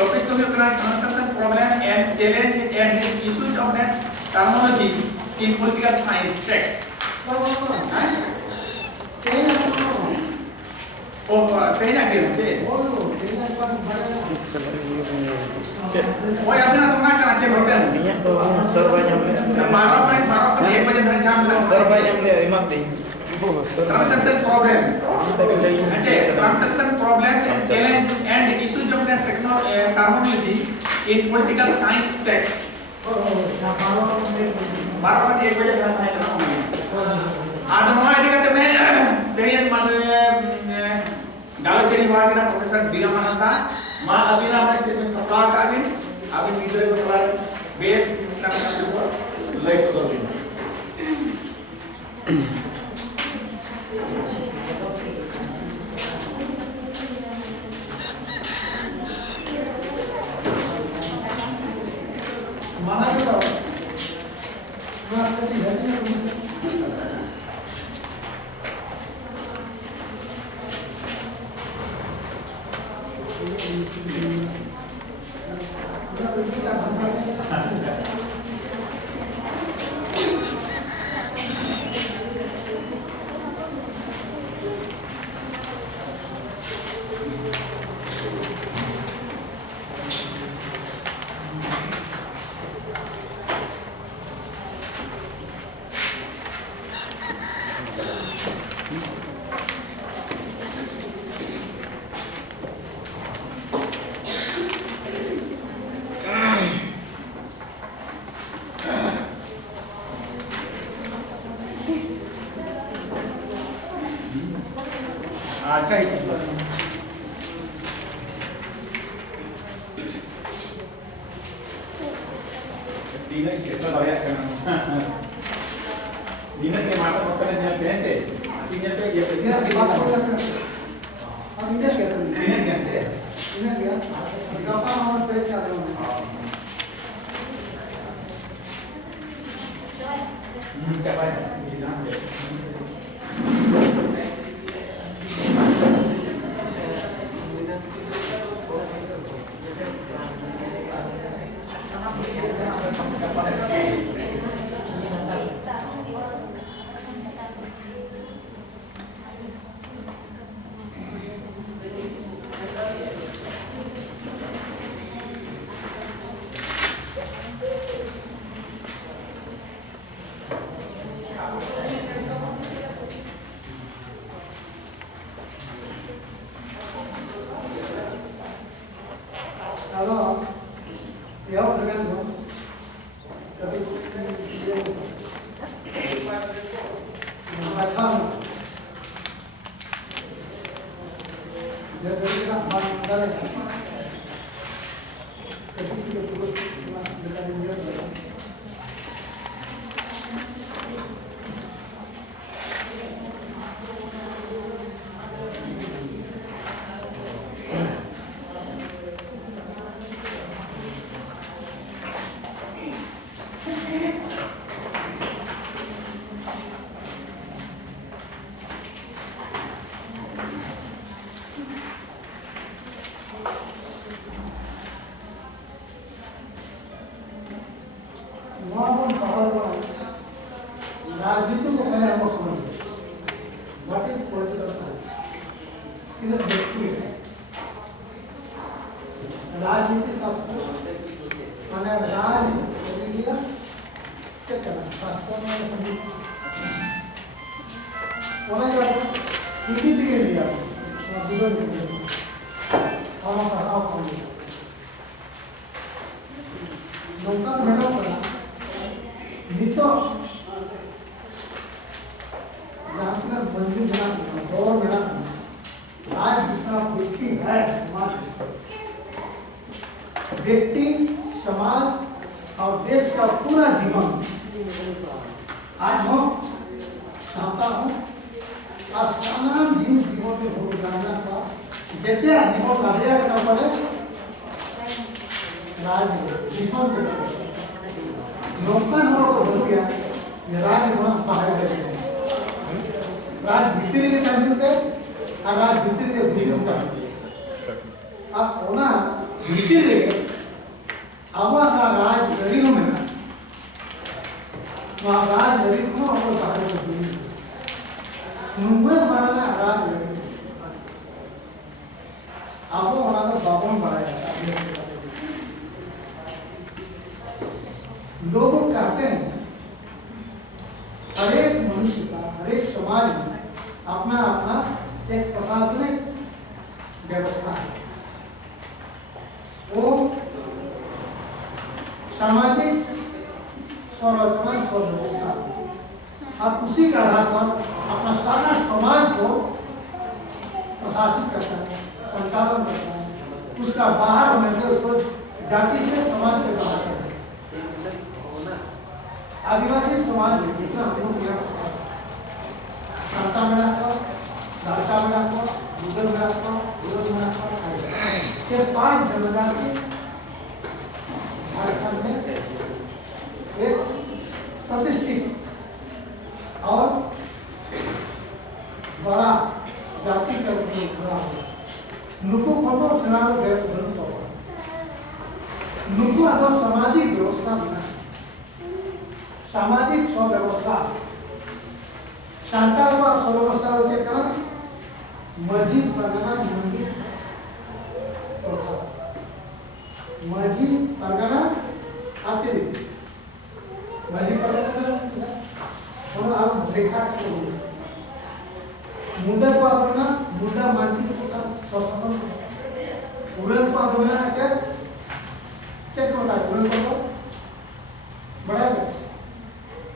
Topics to be construction problem and challenge and issues of that terminology in political science text. Oh, tanya ke? Oh, ya benar semua kan cek hotel. Minyak tu servanya boleh. Marah kan 1 बजे तक काम लगा. Servanya boleh imak deh. Transaction problem. Transaction problem challenge and issues of that terminology in political science text. 12 बजे तक है ना. ada mau ini kata jangan mana galau ceri huआ kita Profesor Diga Mahalta ma अभी ना हमारे क्षेत्र में सप्लाह का अभी मीटर को थोड़ा बेस करना होगा लाइट को दो mana itu अच्छा ही तीन ही क्षेत्र लगा करना तीन के मासा पकड़ने जब पहनते तीन पे ये पे हम इंडिया के तीन कहते तीन क्या जापान और पे क्या क्या बात है राजनीति को पहले हमको समझिए व्हाट इज पॉलिटिकल साइंस किन व्यक्ति है राजनीति शास्त्र माने राज क्या करना शास्त्र में समझिए बोला जाता है हिंदी के लिए लोकल मैडम पड़ा नितो जाकर बंदी बना दौर बना आज जितना व्यक्ति है समाज व्यक्ति समाज और देश का पूरा जीवन आज हम चाहता हूँ स्थानान जीवन में हो जाना था जितने जीवन लाया करना पड़े राज जीवन से लोकल हो तो हो गया ये राज गुण बाहर कर राज भीतर के टाइम पे और राज भीतर के बीच में अब होना ಇಟ್ಟಿದ್ದೇವೆ ಅವಾಗ ರಾಜ ಗರಿಗೂ ಮೇನ ರಾಜ ಗರಿಗೂ ಅವರು ಬಾಹर मुंबई हमारा राज आपको हमारा बाबन बढ़ाया लोग कहते हैं हर एक मनुष्य का हर एक समाज में अपना अपना एक प्रशासनिक व्यवस्था है वो सामाजिक संरचना व्यवस्था आप उसी के आधार पर अपना सारा समाज को प्रशासित करता है संचालन करता है उसका बाहर होने से उसको जाति से समाज से बाहर करता है आदिवासी समाज में जितना हम लोग यहाँ शांता में रखा लालका में रखा मुगल में रखा विरोध में रखा ये 5 जनजाति झारखंड में एक प्रतिष्ठित और बड़ा जाति का नुकु को सुनारो नुकु अदो सामाजिक व्यवस्था बना सामाजिक व्यवस्था शांता और व्यवस्था होते कारण मस्जिद परगना मंदिर मस्जिद परगना आचरित मस्जिद परगना और आप लेखा मुंडा को आदरना मुंडा मानती का शासन उड़न को आदरना चेक चेक होता है उड़न को बड़ा है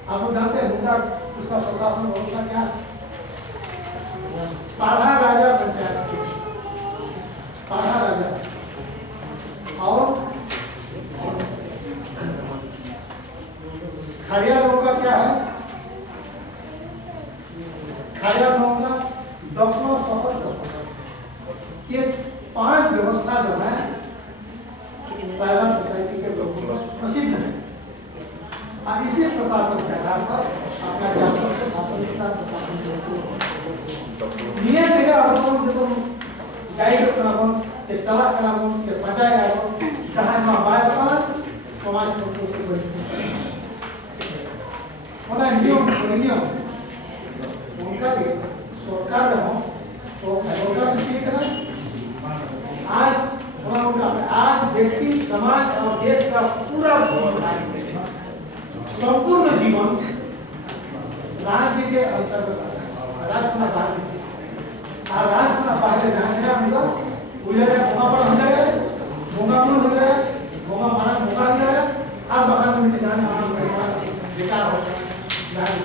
आप लोग जानते हैं मुंडा उसका शासन व्यवस्था क्या पाढ़ा राजा पंचायत पाढ़ा राजा और खड़िया लोग का क्या है खाया होगा डॉक्टर सफल ये 5 व्यवस्था जो है प्राइवेट सोसाइटी के लोगों को प्रसिद्ध है और इसी प्रशासन के आधार पर आपका जाति के शासन का प्रशासन नियम देगा आपको जो गाइड कराबो के चला कराबो के बचाए आबो जहां में बाय पर समाज को परिस्थिति होना नियम उनका भी सरकार हो तो सरकार किसी तरह आज आज व्यक्ति समाज और देश का पूरा संपूर्ण जीवन राज्य के अंतर्गत राष्ट्र बाहर जाने हम लोग उधर भोगापुर उधर भोगा मारा भोगा इधर और बाहर में जाने हमारा बेकार हो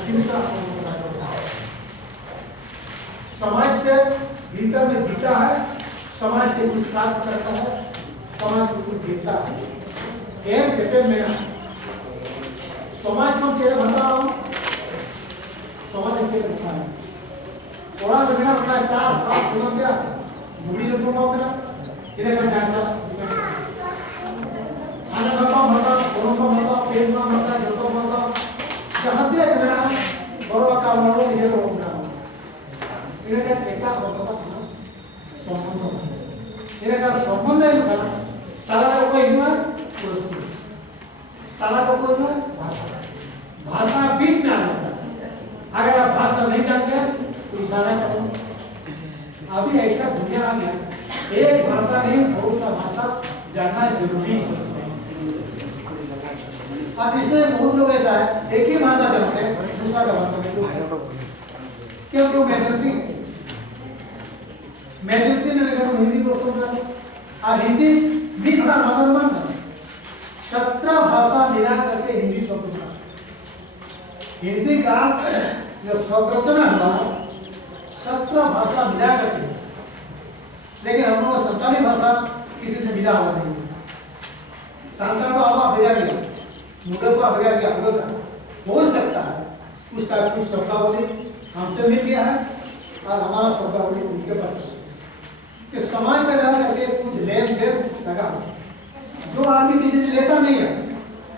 चिंता समाज से भीतर में जीता है समाज से कुछ प्राप्त करता है समाज को कुछ देता है एम कहते में समाज को चेहरा बनता हूँ समाज चेहरा बनता है थोड़ा तो बिना अपना 4-5 गुना क्या बुरी लोगों को बिना इन्हें का चांसा खाना खाता मरता दोनों का मरता पेट में मरता जोतों मरता जहाँ दिया जरा बड़ों का मरो ये लोग ना इन्हें क्या होता है संबंध इन्हें का संबंध है ना ताला को कोई ना पुरुष ताला को कोई ना भाषा बीच में आ जाता है अगर आप भाषा नहीं जानते तो इशारा करो अभी ऐसा दुनिया आ गया एक भाषा नहीं बहुत सा भाषा जानना जरूरी है अब इसमें बहुत लोग ऐसा है एक ही भाषा जानते हैं दूसरा का भाषा नहीं क्यों मेजोरिटी मेजोरिटी ने अगर हिंदी बोलते हैं आज हिंदी भी बड़ा भाषा 17 भाषा मिला करके हिंदी शब्द बना हिंदी का जो संरचना हुआ 17 भाषा मिला करके लेकिन हम लोग संताली भाषा किसी से मिला हुआ नहीं संताल को आवा बिगाड़ गया मुगल को बिगाड़ गया मुगल का हो सकता है उसका कुछ शब्दावली हमसे मिल गया है और हमारा शब्दावली उनके पास कि समाज में रह करके कुछ लेन देन लगा जो आदमी किसी से लेता नहीं है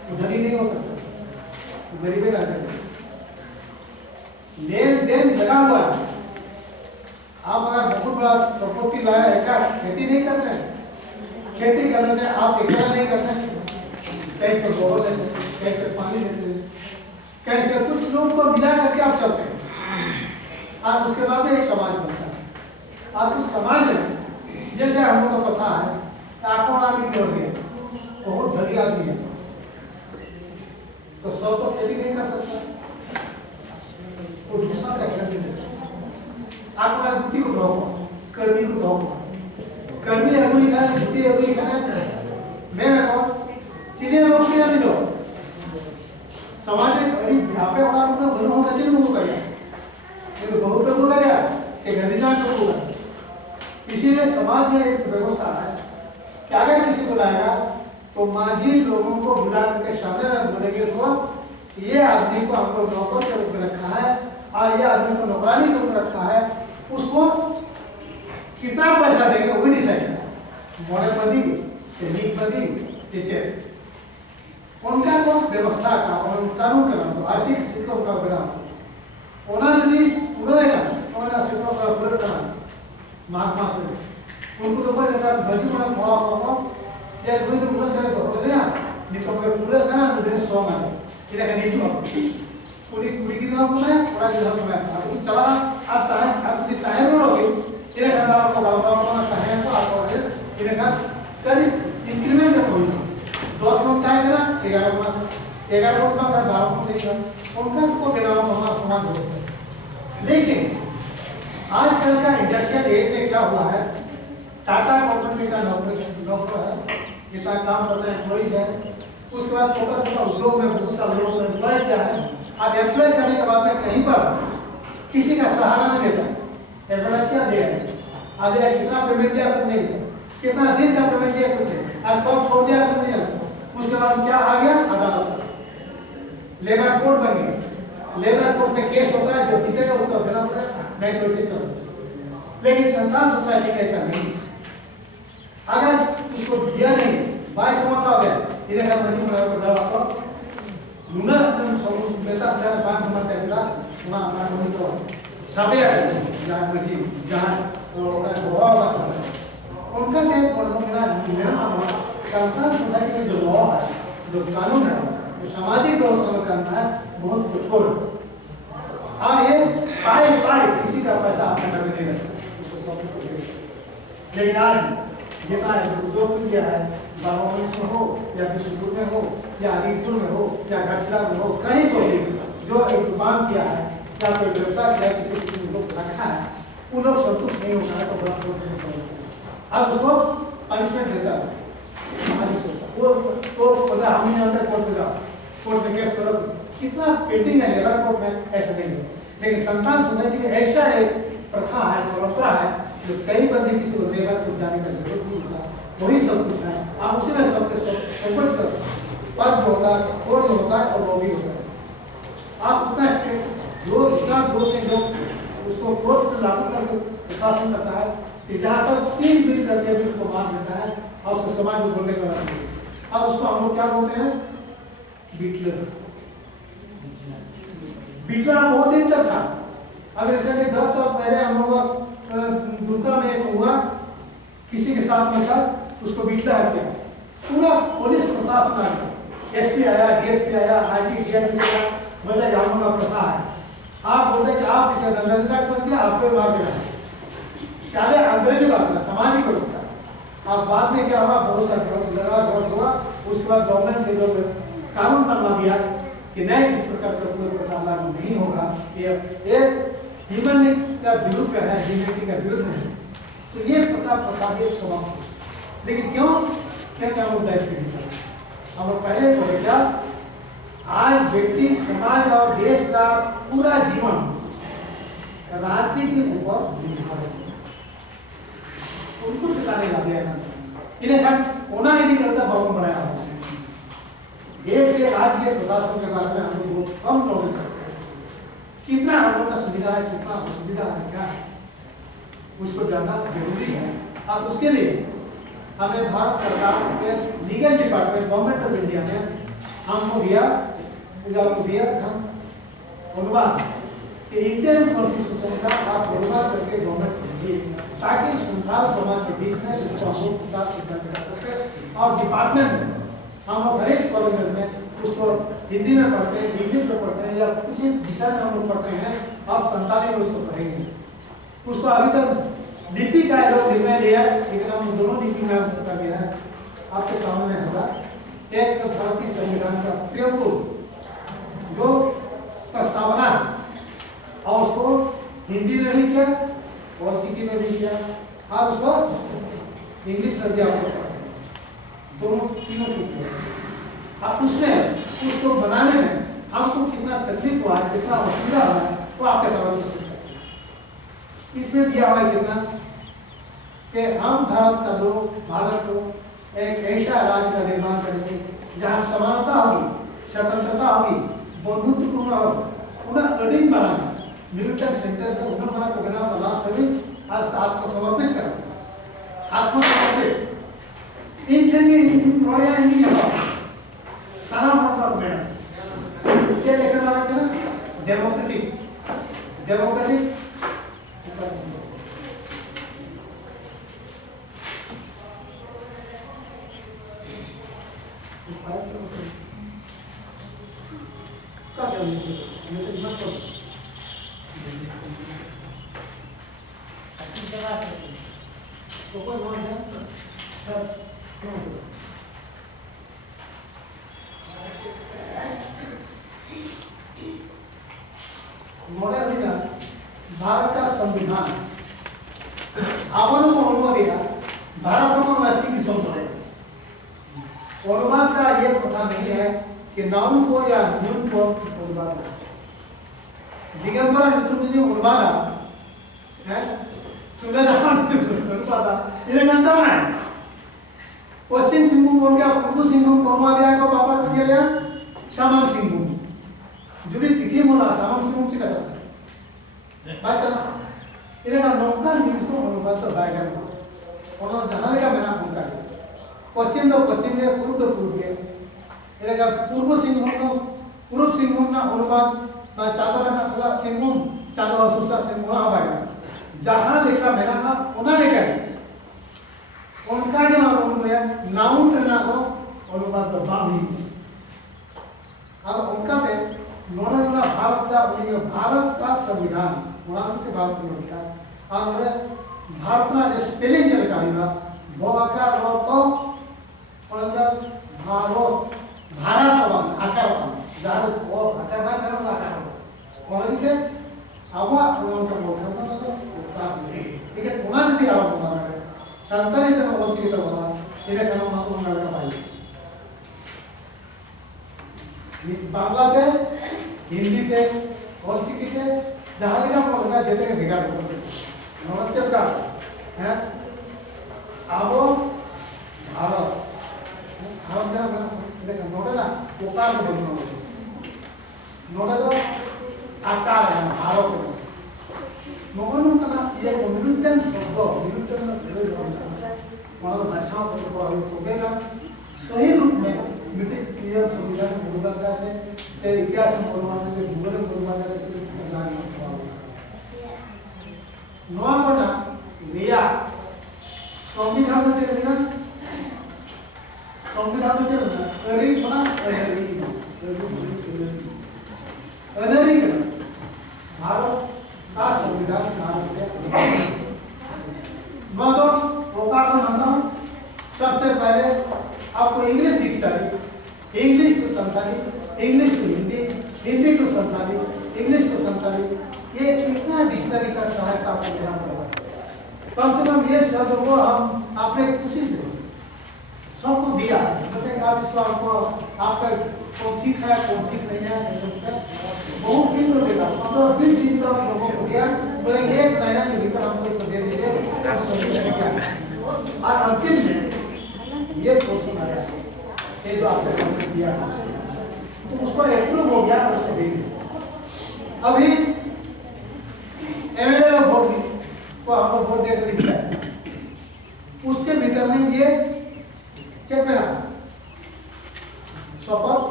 वो धनी नहीं हो सकता वो गरीबी रह जाएगा लेन देन लगा हुआ है आप अगर बहुत बड़ा संपत्ति लाया है क्या खेती नहीं करते हैं खेती करने से आप अकेला नहीं करते, कहीं से गोबर लेते, कहीं से पानी लेते, कहीं से कुछ लोग को मिला करके आप चलते हैं। आप उसके बाद में एक समाज बनता है। आप उस समाज में जैसे हमको तो पता है आपको आदमी जोड़ गया, बहुत धनी आदमी है, तो सब तो खेती नहीं कर सकता, वो दूसरा का कर नहीं देता। आपको बुद्धि को धोखा, कर्मी को धोखा, कर्मी अगुनी खाने, बुद्धि अगुनी खाने, मैं कौन चीजें लोग क्या नहीं दो समाज में बड़ी यहाँ पे वाला लोग दोनों होना चाहिए मुझे करिए, ये बहुत लोगों का यार एक गरीबान लोग होगा। इसीलिए समाज में एक व्यवस्था है कि अगर किसी को लाएगा तो माझी लोगों को बुला करके सामने में बोलेंगे तो ये आदमी को हमको नौकर के रूप में रखा है और ये आदमी को नौकरानी के रूप में रखा है, उसको किताब बचा देंगे वो भी डिसाइड करना मोड़ेपदी नीकपदी जैसे उनका को व्यवस्था का और कानून का नाम आर्थिक स्थिति का बनाओ ओना यदि पूरे ना ओना सिर्फ का पूरे करना मार्ग मास में उनको तो कोई नहीं बजी में मोड़ा को या कोई तो पूरा चले तो हो गया निकल के पूरे करना मुझे 100 में इधर का नीचे पूरी पूरी की नाम में पूरा जगह में अब चला अब ताहे अब की ताहे रोगे इधर का आपको गाँव ताहे को आपको इधर का करीब इंक्रीमेंट होई 10 लोग ताहे करा 11 लोग का 12 लोग देगा उनका को बिना हमारा समाज हो है। लेकिन आजकल का इंडस्ट्रियल एज में क्या हुआ है, टाटा कंपनी का नौकर है, इतना काम करता है, एम्प्लॉइज है, उसके बाद छोटा छोटा उद्योग में बहुत सारे लोगों को एम्प्लॉय किया है। अब एम्प्लॉय करने के बाद में कहीं पर किसी का सहारा नहीं लेता है, एम्प्लॉय क्या दिया है, आज कितना पेमेंट दिया कुछ नहीं दिया, कितना दिन का पेमेंट दिया कुछ नहीं, आज कब छोड़ दिया कुछ नहीं। उसके बाद क्या आ गया, अदालत, लेबर कोर्ट बन गया, लेबर कोर्ट में केस होता है, जो जीतेगा उसका देना पड़ेगा, नहीं तो इसे चलो। लेकिन संतान सोसाइटी का ऐसा नहीं, अगर उसको दिया नहीं 22 का हो गया इन्हें का मजी में डाल आपको लूना एकदम सब बेटा तेरा बैंक में तेरा ना ना कोई तो सबे आ जहां मजी जहां और हुआ उनका क्या पढ़ना मेरा मानना संतान सोसाइटी में जो लॉ है, जो कानून है, जो सामाजिक व्यवस्था में करना है बहुत कठोर है। और ये पाए किसी का पैसा आपने कभी नहीं रखा, लेकिन आज जितना उद्योग किया है बारामती में हो या बिशुपुर में हो या अलीपुर में हो या घटला में हो, कहीं को भी जो एक दुकान किया है या कोई व्यवसाय किया है, किसी लोग रखा है, उन लोग संतुष्ट नहीं होता है तो बड़ा अब उसको पनिशमेंट देता है वो पता हम नहीं जानते, कोर्ट में केस करो, कितना पेंडिंग है लेबर कोर्ट में, ऐसा नहीं है। लेकिन संतान सोसाइटी में ऐसा एक प्रथा है, परंपरा है, जो कई बार भी किसी को लेबर को जाने का जरूरत नहीं होता, वही सब कुछ है, आप उसी में सब कुछ पद होता है, कोर्ट होता है और वो भी होता है। आप उतना जो इतना जोर से जो उसको कोर्ट से लागू करके प्रशासन करता है कि जहाँ तक 3 बिल करके भी उसको मान देता है और उसको समाज में बोलने का अब उसको हम लोग क्या बोलते हैं, बीटलर। बीटलर बहुत दिन तक था। अगर जैसे कि 10 साल पहले हम लोग दुर्गा में एक हुआ, किसी के साथ में था, उसको बीटलर किया, पूरा पुलिस प्रशासन आ गया, एसपी आया, डीएसपी आया, आईजी डीआईजी आया, बोले हम लोग का प्रथा है, आप बोलते कि आप इसे दंडाधिकारी बन गया, आपको मार देना, पहले अंग्रेजी बात करना, सामाजिक व्यवस्था। अब बाद में क्या हुआ, बहुत सारा झगड़ा हुआ, उसके बाद गवर्नमेंट से लोग कानून बनवा दिया कि नहीं इस प्रकार का कोई प्रथा लागू नहीं होगा, ये ह्यूमन का विरुद्ध है, ह्यूमैनिटी का विरुद्ध है, तो ये प्रथा एक स्वभाव। लेकिन क्यों क्या मुद्दा इसके भीतर हम लोग पहले बोले क्या, आज व्यक्ति समाज और देश का पूरा जीवन राज्य के ऊपर निर्भर है, उनको सिखाने लगे हैं इन्हें होना ही नहीं करता, भवन बनाया हुआ देश के आज के प्रशासन के बारे में हम लोग बहुत कम नॉलेज करते हैं, कितना हम लोग का सुविधा है, कितना असुविधा है, क्या है उसको जानना जरूरी है। अब उसके लिए हमें भारत सरकार के legal department government of India ने हमको दिया अनुवाद कि इंडियन कॉन्स्टिट्यूशन का आप अनुवाद करके गवर्नमेंट दीजिए, ताकि संथाल समाज के बीच में इसको हम लोग करा सकते हैं और डिपार्टमेंट में हम लोग हर एक कॉलेज में उसको हिंदी में पढ़ते हैं, इंग्लिश में पढ़ते हैं, या किसी विषय में हम लोग पढ़ते हैं और संताली में उसको पढ़ेंगे। उसको अभी तक लिपि का लोग निर्णय लिया, लेकिन हम दोनों लिपि में कर दिया है। आपके सामने होगा एक भारतीय संविधान का प्रियम्बुल जो प्रस्तावना है, और उसको हिंदी में भी किया, पॉलिटिकी में भी किया, और उसको इंग्लिश में भी आपको दोनों तीनों चीज किया। अब उसमें उसको बनाने में हमको कितना तकलीफ हुआ है, कितना असुविधा हुआ है, वो आपके समझ में इसमें दिया हुआ है कितना कि हम भारत का लोग, भारत को एक ऐसा राज्य का निर्माण करेंगे जहाँ समानता होगी, स्वतंत्रता होगी, बंधुत्वपूर्ण होगी, उन्हें अडिंग बनाना, मिलिटेंट सेंटर से उन्हें बना कर बिना लास्ट कभी आत्मसमर्पित करना, आत्मसमर्पित नोड़िया सारा मतलब मैडम क्या लेकर आ रखे ना, डेमोक्रेटिक डेमोक्रेटिक भारत का संविधान आवरण को अनुमति दिया, भारत को वैसी भी समझ अनुवाद का ये पता नहीं है कि नाउन को या न्यून को अनुवाद है। दिगंबरा मित्रमुनि अनुवाद है, सुंदरराम अनुवाद इन्हें जानता है। पश्चिम सिंहभूम बोल के पूर्व सिंहभूम को अनुवाद दिया को बापा को दिया सामान सिंहभूम जुड़ी तिथि मोला सामान सिंहभूम से कहता है बात चला इन्हें का नौका जिसको अनुवाद तो बायगन और जहाँ का मैंने बोलता है पश्चिम तो पश्चिम के पूर्व तो पूर्व के इन्हें का पूर्व सिंहभूम ना अनुवाद ना चादर का सिंहभूम चादर असुसा सिंहभूम ना बायगन जहाँ लिखा मैंने ना उन्हें लिखा है उनका जो अनुवाद नाउन करना को अनुवाद तो बांधी अब उनका पे नोडल भारत का संविधान के भारत में लिखा और भारत में जो स्पेलिंग चल का वो आकार वो तो मतलब भारत भारत वन आकार वन भारत वो आकार में करना आकार वन के अब उनका बोलता था तो उनका ठीक है उन्होंने भी आप बोला है संताली का बोल चीज़ तो बोला इन्हें करना मालूम उन्होंने भाई बांग्ला के हिंदी के और चिकी के जहाँ लिखा पड़ेगा जैसे के बिगाड़ होगा नमस्ते का है अब भारत भारत जहाँ देखा नोटे ना उकार में बोलना होगा नोटे तो आकार है भारत में नोनों का ना ये मिलिटेंट शब्द मिलिटेंट में लेवल शब्द वहाँ भाषाओं पर प्रभावित हो गया सही रूप में मिट्टी क्लियर संविधान भूगोल का से ते इतिहास में बोलवाने के भूगोल में बोलवाने से कुछ ज्ञान नहीं हुआ नवा बना रिया संविधान में चले ना संविधान में चले ना अरे बना अनरी भारत का संविधान भारत के मैं तो रोका कर मानता हूँ सबसे पहले आपको English dictionary English to Santali English to Hindi Hindi to Santali English to Santali ये इतना डिक्शनरी का सहायता आपको देना पड़ेगा कम से कम ये शब्द को हम आपने खुशी से सबको दिया जैसे आप इसको आपको आपका कौन ठीक है कौन ठीक नहीं है बहुत दिन में देगा 15-20 दिन तक लोगों को दिया बोले एक महीना के भीतर हमको सब दे दीजिए और अंतिम में ये क्वेश्चन आया ये जो आपने सामने किया तो उसको अप्रूव हो गया तो उसको दे दीजिए अभी एमएलए का वोट को हमको वोट देकर दिया उसके भीतर में ये चेक में रखा शपथ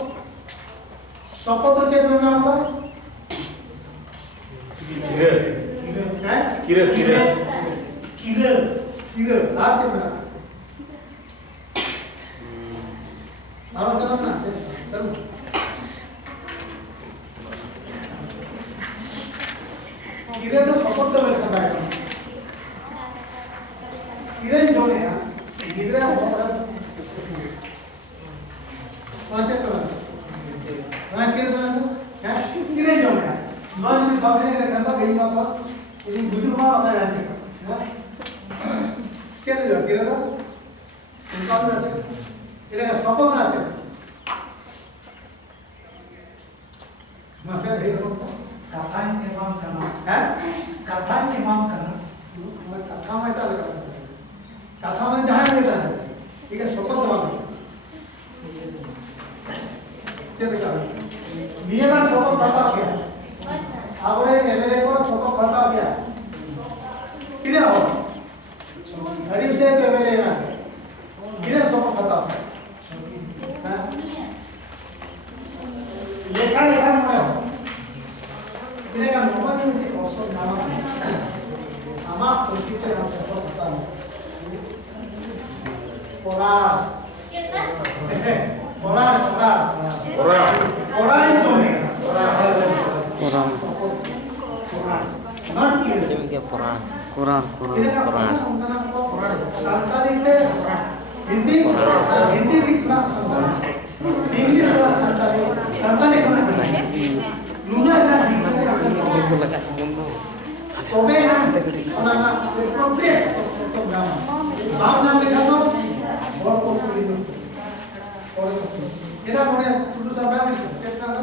शपथ तो चेक में ना होगा किरे हाथ चेक में रखा ভালো জানাম না কিরে তো শপথ দেবে একটা বাইরে কিরে জোনে কিরে ওরা পাঁচে তো না কিরে না क्या किरे जौने नॉन जी बाबे ने गंदा गई बात ये बुजुर्ग मां बता रहे हैं चले जाओ किरे तो उनका भी আছে किरे का सपोर्ट ना আছে मसला है कथा निर्माण करना है कथा निर्माण करना मैं कथा में क्या लगा कथा में जहां लेता है ठीक है सपोर्ट वाला चले जाओ नियमन सपोर्ट बता क्या आपने एमएलए को सपोर्ट बता क्या किने हो हरीश देव एमएलए ना किने सपोर्ट बता हां लेखा लेखा में हो किने का मोबाइल में ऑप्शन नाम आमा कोशिश हम सपोर्ट बता पोरा पोरा पोरा पोरा जो है Quran. not kill Quran. Santali ते हिंदी हिंदी की class Santali English class Santali Santali करना लूना ना डिक्शनरी तो मैं ना ना एप्रोप्रिएट तो नाम नाम लिखा दो और को पूरी दो और इधर मैंने छोटू सा मैम चेक करना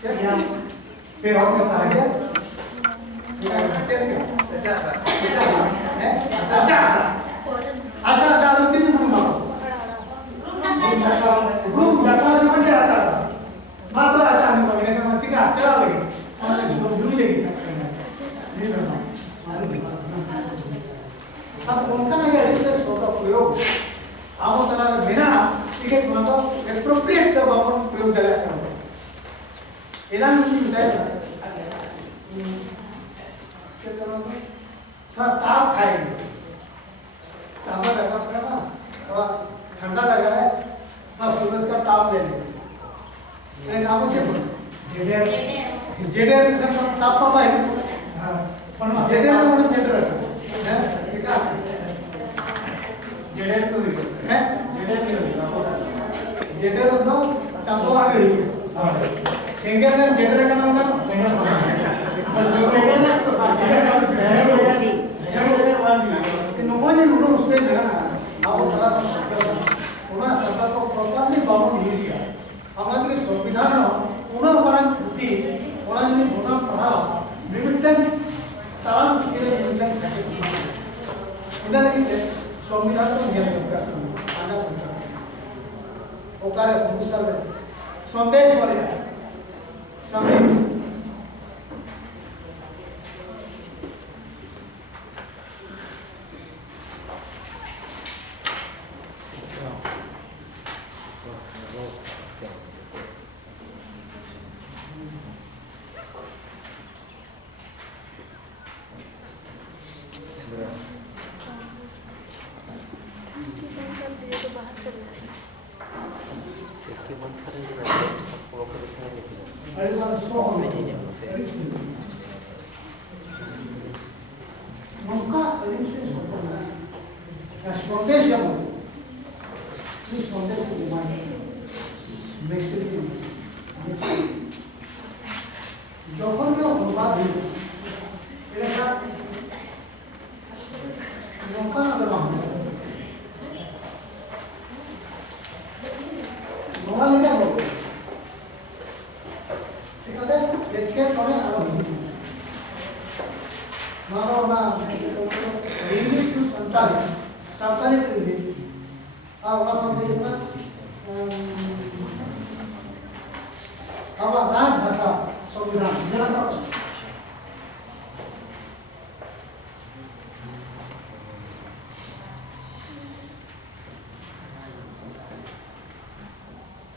चेक फिर हम करता है अच्छा दादू तीन गुण मारो रूम जाता है मुझे आता मात्र आता है मुझे का मच्छी का चला लगे हमने जो यूज लेगी नहीं करना अब उनका ना क्या रिश्ते होता प्रयोग आप तरह बिना ठीक है मतलब एप्रोप्रिएट का बाबू प्रयोग करा करते इलान नहीं बताया था ताप खाएंगे ज्यादा लगा था ना थोड़ा ठंडा लगा है हाँ सूरज का ताप ले लेंगे ये नाम से जेडर का ताप पापा है जेडर तो मुझे जेडर है ठीक है जेडर को भी है जेडर तो चांदो आ गई सिंगर ने जेडर का नाम था नोमोजन उन्होंने उसके बिना आप तरह का उन्होंने सरकार को प्रॉपर्ली बाबू यूज किया हमारे के संविधान उन्होंने हमारा बुद्धि उन्होंने जो बोला पढ़ा विविधन सारा किसी ने विविधन खाते इधर लेकिन संविधान को नियम करता है आना करता है वो कार्य हम सब संदेश वाले संदेश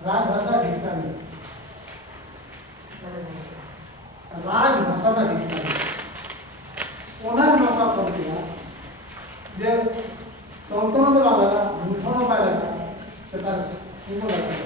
राजभाषा डिक्शनरी राजभाषा का डिक्शनरी ओनर नौका पड़ती है जे तंत्र दे बाला मुठन पाइला से तार ऊपर लगा